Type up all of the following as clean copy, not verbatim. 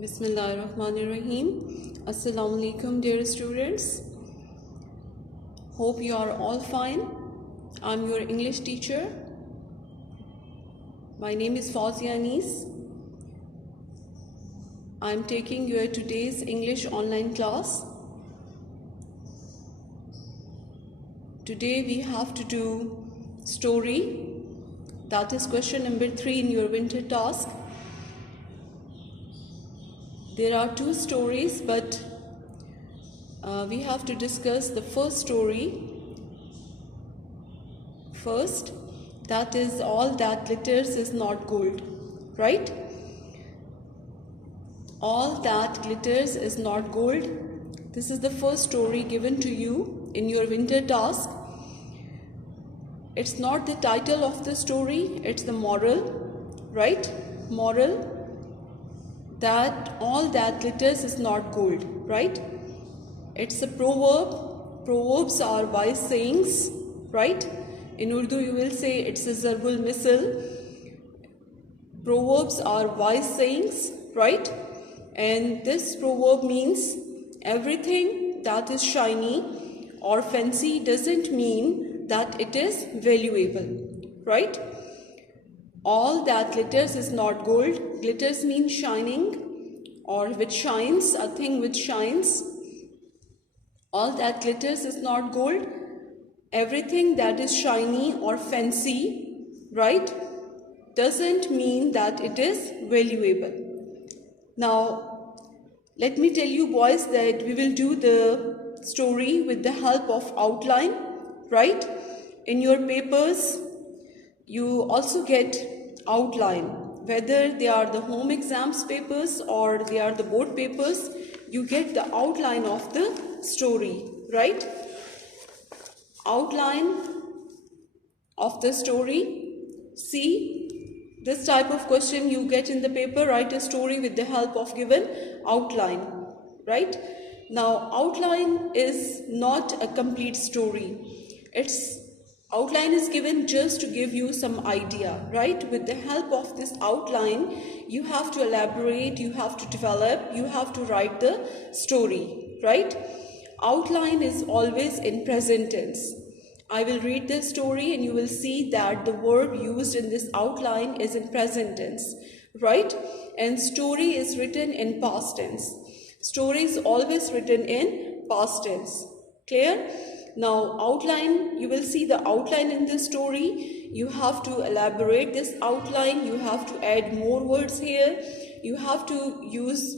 Bismillahirrahmanirrahim. Assalamu alaikum, dear students. Hope you are all fine. I'm your English teacher. My name is Fawzia Anis. I'm taking your today's English online class. Today we have to do story. That is question number 3 in your winter task. There are 2 stories, but we have to discuss the first story first. That is, all that glitters is not gold, right? All that glitters is not gold. This is the first story given to you in your winter task. It's not the title of the story, it's the moral, right? Moral. That all that glitters is not gold, right? It's a proverb. Proverbs are wise sayings, right? In Urdu you will say it's a Zarbul Misal. Proverbs are wise sayings, right? And this proverb means everything that is shiny or fancy doesn't mean that it is valuable, right? All that glitters is not gold. Glitters means shining or which shines, a thing which shines. All that glitters is not gold. Everything that is shiny or fancy, right, doesn't mean that it is valuable. Now, let me tell you boys that we will do the story with the help of outline, right? In your papers, you also get outline, whether they are the home exams papers or they are the board papers, you get the outline of the story, right? Outline of the story. See, this type of question you get in the paper, write a story with the help of given outline, right? Now, outline is not a complete story. Outline is given just to give you some idea, right? With the help of this outline, you have to elaborate, you have to develop, you have to write the story, right? Outline is always in present tense. I will read the story and you will see that the verb used in this outline is in present tense, right? And story is written in past tense. Story is always written in past tense. Clear? Now, outline, you will see the outline in this story. You have to elaborate this outline. You have to add more words here. You have to use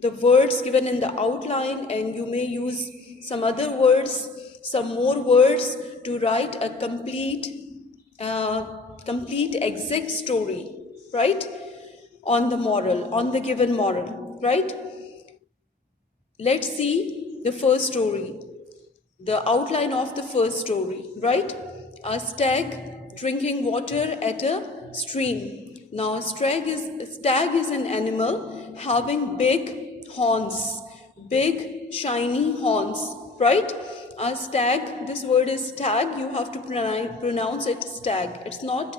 the words given in the outline, and you may use some other words, some more words to write a complete exact story, right? On the moral, on the given moral, right? Let's see the first story. The outline of the first story, right? A stag drinking water at a stream. Now, a stag is an animal having big horns, big shiny horns, right? A stag, this word is stag, you have to pronounce it stag. It's not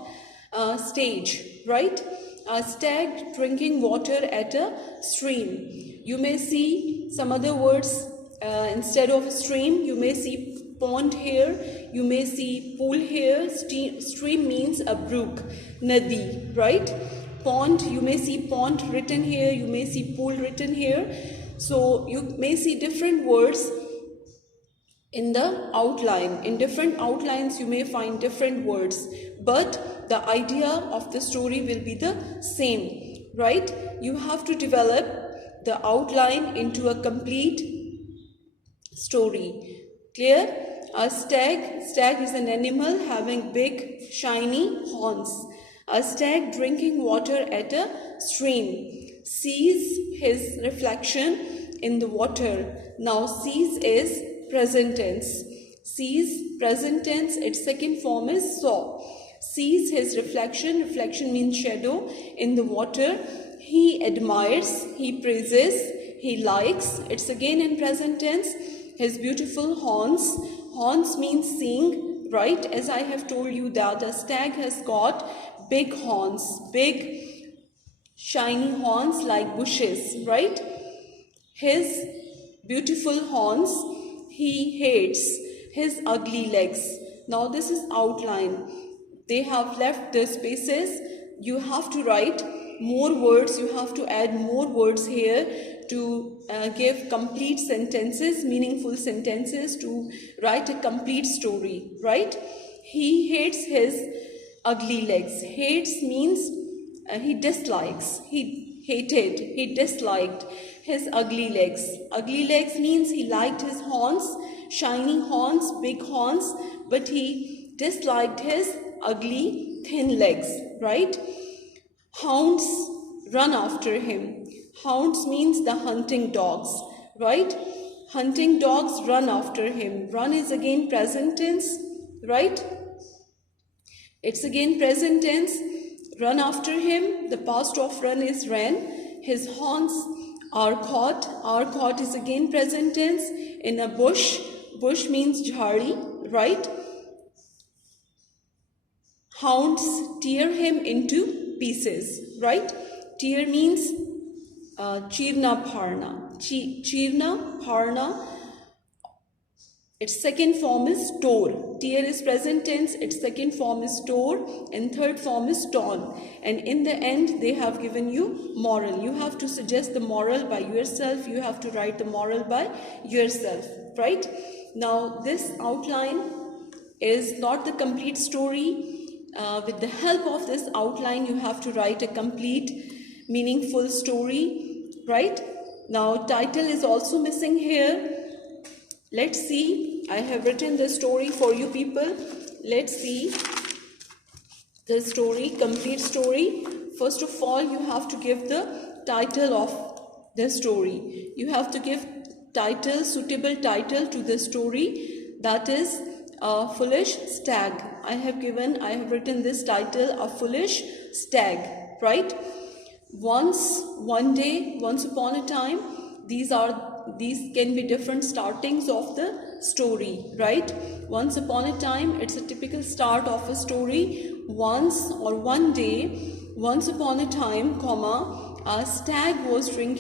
stage, right? A stag drinking water at a stream. You may see some other words. Instead of stream, you may see pond here, you may see pool here. Stream means a brook, nadi, right? Pond, you may see pond written here, you may see pool written here. So you may see different words in the outline. In different outlines, you may find different words, but the idea of the story will be the same, right? You have to develop the outline into a complete story. Clear? A stag is an animal having big shiny horns. A stag drinking water at a stream sees his reflection in the water. Now, sees is present tense. Sees, present tense, its second form is saw. Sees his reflection means shadow, in the water. He admires, he praises, he likes, it's again in present tense. His beautiful horns. Horns means seeing, right? As I have told you that a stag has got big horns, big shiny horns like bushes, right? His beautiful horns he hates, his ugly legs. Now this is outline. They have left the spaces. You have to write more words, you have to add more words here to give complete sentences, meaningful sentences, to write a complete story, right? He hates his ugly legs. Hates means he dislikes, he hated, he disliked his ugly legs. Ugly legs means he liked his horns, shiny horns, big horns, but he disliked his ugly thin legs, right? Hounds run after him. Hounds means the hunting dogs, right? Hunting dogs run after him. Run is again present tense, right? It's again present tense. Run after him. The past of run is ran. His horns are caught. Are caught is again present tense. In a bush. Bush means jhari, right? Hounds tear him into pieces, right? Tear means chirna bharna. Chirna bharna. Its second form is tore. Tear is present tense, its second form is tore, and third form is torn. And in the end, they have given you moral. You have to suggest the moral by yourself. You have to write the moral by yourself, right? Now, this outline is not the complete story. With the help of this outline, you have to write a complete, meaningful story, right? Now, title is also missing here. Let's see, I have written the story for you people. Let's see the story, complete story. First of all, you have to give the title of the story. You have to give title, suitable title to the story. That is A Foolish Stag. I have written this title, A Foolish Stag, right? One day, once upon a time, these can be different startings of the story, right? Once upon a time, it's a typical start of a story. Once or one day, once upon a time, comma, a stag was drinking